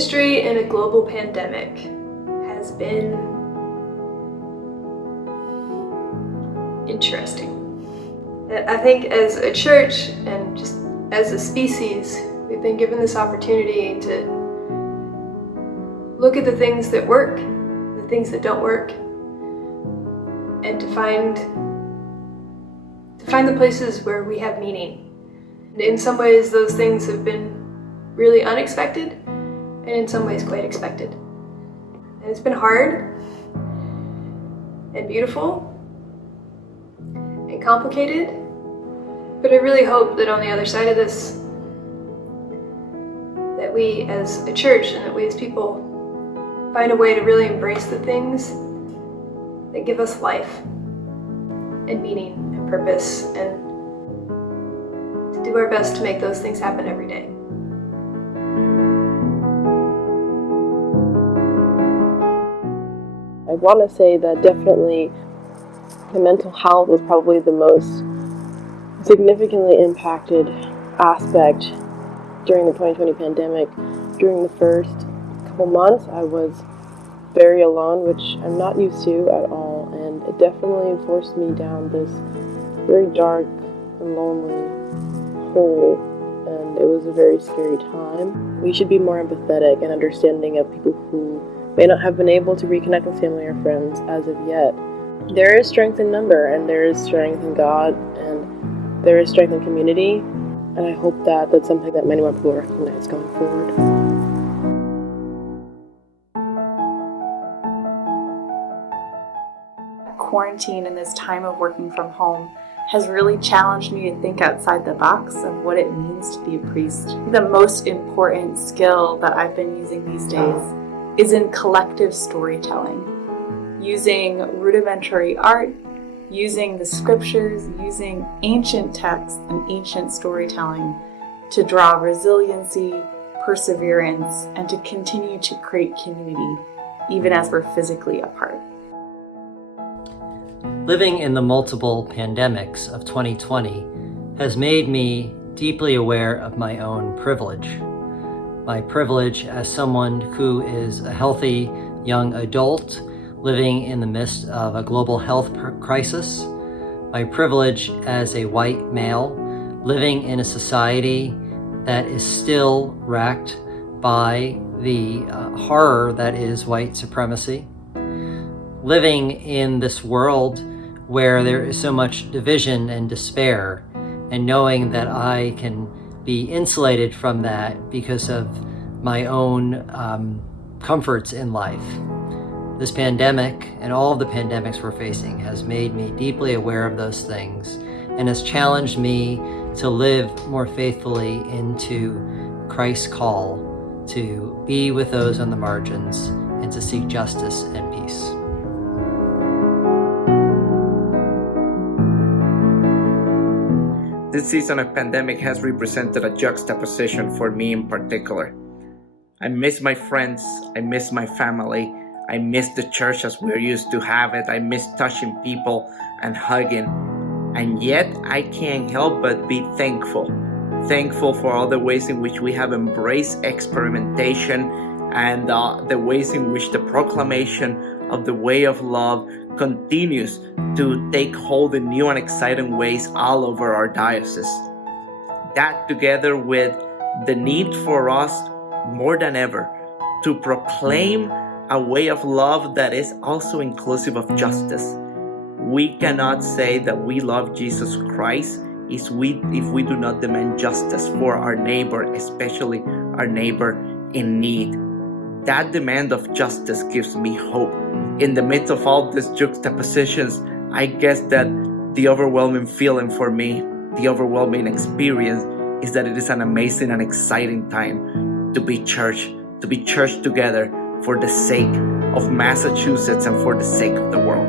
Ministry in a global pandemic has been interesting. I think as a church and just as a species, we've been given this opportunity to look at the things that work, the things that don't work, and to find the places where we have meaning. And in some ways, those things have been really unexpected, and in some ways quite expected. And it's been hard and beautiful and complicated, but I really hope that on the other side of this, that we as a church and that we as people find a way to really embrace the things that give us life and meaning and purpose, and to do our best to make those things happen every day. I want to say that definitely the mental health was probably the most significantly impacted aspect during the 2020 pandemic. During the first couple months, I was very alone, which I'm not used to at all, and it definitely forced me down this very dark and lonely hole, and it was a very scary time. We should be more empathetic and understanding of people who may not have been able to reconnect with family or friends as of yet. There is strength in number, and there is strength in God, and there is strength in community, and I hope that that's something that many more people recognize going forward. Quarantine and this time of working from home has really challenged me to think outside the box of what it means to be a priest. The most important skill that I've been using these days is in collective storytelling, using rudimentary art, using the scriptures, using ancient texts and ancient storytelling to draw resiliency, perseverance, and to continue to create community, even as we're physically apart. Living in the multiple pandemics of 2020 has made me deeply aware of my own privilege. My privilege as someone who is a healthy young adult living in the midst of a global health crisis. My privilege as a white male living in a society that is still racked by the horror that is white supremacy. Living in this world where there is so much division and despair, and knowing that I can be insulated from that because of my own comforts in life. This pandemic and all of the pandemics we're facing has made me deeply aware of those things and has challenged me to live more faithfully into Christ's call to be with those on the margins and to seek justice and peace. This season of pandemic has represented a juxtaposition for me in particular. I miss my friends, I miss my family, I miss the church as we're used to have it, I miss touching people and hugging, and yet I can't help but be thankful. Thankful for all the ways in which we have embraced experimentation and the ways in which the proclamation of the way of love continues to take hold in new and exciting ways all over our diocese. That, together with the need for us more than ever to proclaim a way of love that is also inclusive of justice. We cannot say that we love Jesus Christ if we do not demand justice for our neighbor, especially our neighbor in need. That demand of justice gives me hope. In the midst of all these juxtapositions, I guess that the overwhelming feeling for me, the overwhelming experience, is that it is an amazing and exciting time to be church together for the sake of Massachusetts and for the sake of the world.